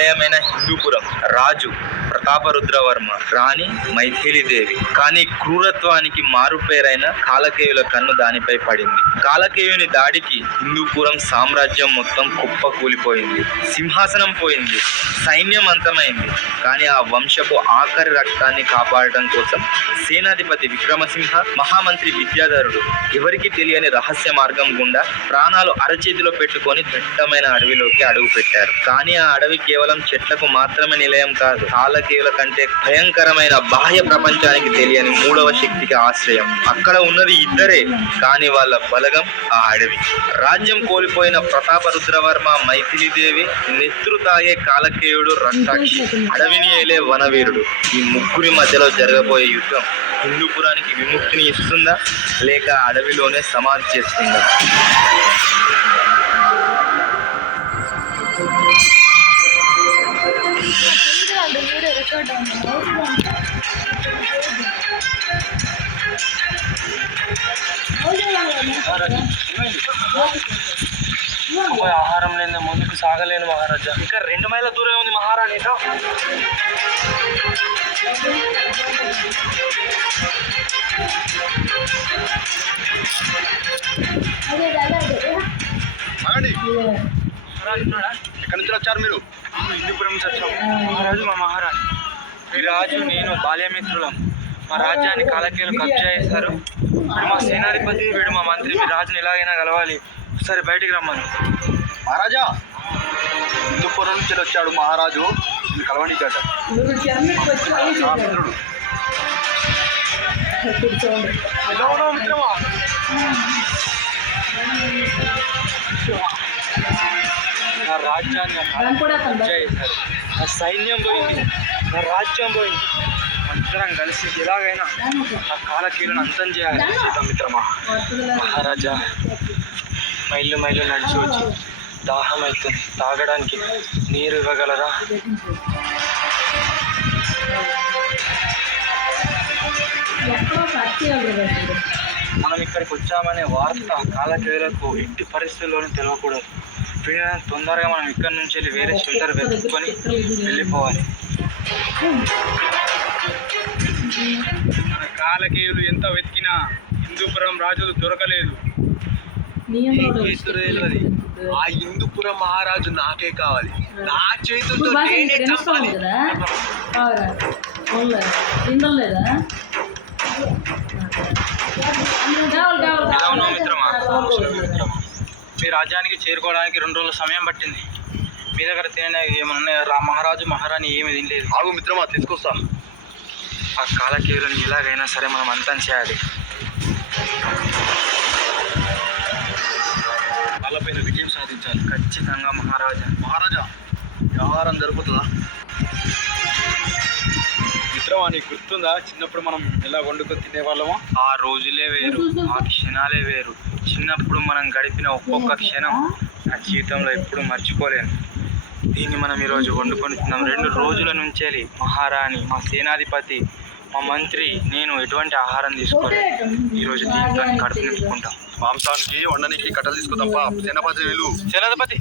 హిందూపురం రాజు ప్రతాపరుద్రవర్మ, రాణి మైథిలీదేవి. కానీ క్రూరత్వానికి మారుపేరైన కాలకేయుల కన్ను దానిపై పడింది. కాలకేయుని దాడికి హిందూపురం సామ్రాజ్యం మొత్తం కుప్పకూలిపోయింది. సింహాసనం పోయింది, సైన్యం అంతమైంది. కానీ ఆ వంశపు ఆఖరి రక్తాన్ని కాపాడటం కోసం సేనాధిపతి విక్రమసింహ, మహామంత్రి విద్యాధరుడు ఎవరికి తెలియని రహస్య మార్గం గుండా ప్రాణాలు అరచేతిలో పెట్టుకొని దట్టమైన అడవిలోకి అడుగు పెట్టారు. కానీ ఆ అడవి కేవలం చెట్లకు మాత్రమే నిలయం కాదు, కాలకేయుల కంటే భయంకరమైన బాహ్య ప్రపంచానికి తెలియని మూడవ శక్తికి ఆశ్రయం. అక్కడ ఉన్నది ఇద్దరే, కానీ వాళ్ళ బలగం ఆ అడవి. రాజ్యం కోల్పోయిన ప్రతాపరుద్రవర్మ, మైథిలీదేవి, నెత్తురు తాగే కాలకేయుడు రక్తాక్షి, అడవిని ఏలే వనవీరుడు. ఈ ముగ్గురి మధ్యలో జరగబోయే యుద్ధం హిందూపురానికి విముక్తిని ఇస్తుందా, లేక అడవిలోనే సమాధి చేస్తుందా? ఆహారం లేని ముందుకు సాగలేను మహారాజా. ఇంకా 2 మైళ్ళ దూరం ఉంది మహారాణి. ఎక్కడి నుంచి వచ్చారు మీరు? హిందూపురం నుంచి వచ్చాము మహారాజు. మా మహారాజు ఈ రాజు నేను బాల్యమిత్రులం. మా రాజ్యాన్ని కాలకేయులు కబ్జా చేశారు. వీడు మా సేనాధిపతి, వీడు మా మంత్రి. మీ రాజుని ఎలాగైనా కలవాలి, ఒకసారి బయటికి రమ్మని. మహారాజా, హిందూపురం నుంచి వచ్చాడు మహారాజు, కలవనీకట. మిత్రమా, నా రాజ్యాన్ని కబ్జా చేశారు. నా సైన్యం పోయింది, నా రాజ్యం పోయింది. అందరం కలిసి ఎలాగైనా ఆ కాలకేయులను అంతం చేయాలి. సీతామిత్రమా, మహారాజా, మైళ్ళు మైళ్ళు నడిచి వచ్చి దాహం అవుతుంది, తాగడానికి నీరు ఇవ్వగలరా? మనం ఇక్కడికి వచ్చామనే వార్త కాలకేయులకు ఎట్టి పరిస్థితుల్లోనూ తెలియకూడదు. వీళ్ళని తొందరగా మనం ఇక్కడి నుంచి వెళ్ళి వేరే షెల్టర్ వెతుక్కొని వెళ్ళిపోవాలి. కాలకేయులు ఎంత వెతికినా హిందూపురం రాజులు దొరకలేదు. ఆ హిందూపురం మహారాజు నాకే కావాలి, నా చేతులతో నేనే చంపాలి. మిత్రమా, మీ రాజ్యానికి చేరుకోవడానికి 2 రోజుల సమయం పట్టింది. మీ దగ్గర తినే ఏమన్నా మహారాజు మహారాణి ఏమి తినలేదు. ఆగు మిత్రమా, తీసుకొస్తా. ఆ కాలకేయులను ఎలాగైనా సరే మనం అంతం చేయాలి. వాళ్ళపైన విజయం సాధించాలి ఖచ్చితంగా మహారాజా. మహారాజా, వ్యవహారం జరుగుతుందా? మిత్రమా, నీకు గుర్తుందా చిన్నప్పుడు మనం ఎలా వండుకొని తినేవాళ్ళమో? ఆ రోజులే వేరు, ఆ క్షణాలే వేరు. చిన్నప్పుడు మనం గడిపిన ఒక్కొక్క క్షణం నా జీవితంలో ఎప్పుడు మర్చిపోలేను. దీన్ని మనం ఈరోజు వండుకొని తిన్నాం. 2 రోజుల నుంచి మహారాణి, మా సేనాధిపతి, మా మంత్రి, నేను ఎటువంటి ఆహారం తీసుకోలేదు. ఈరోజు దీంతో కడుపు నింపుకుంటాం. మాంసానికి వండడానికి కట్టలు తీసుకుందాంపా. సేనాపతి వీళ్ళు. సేనాధిపతి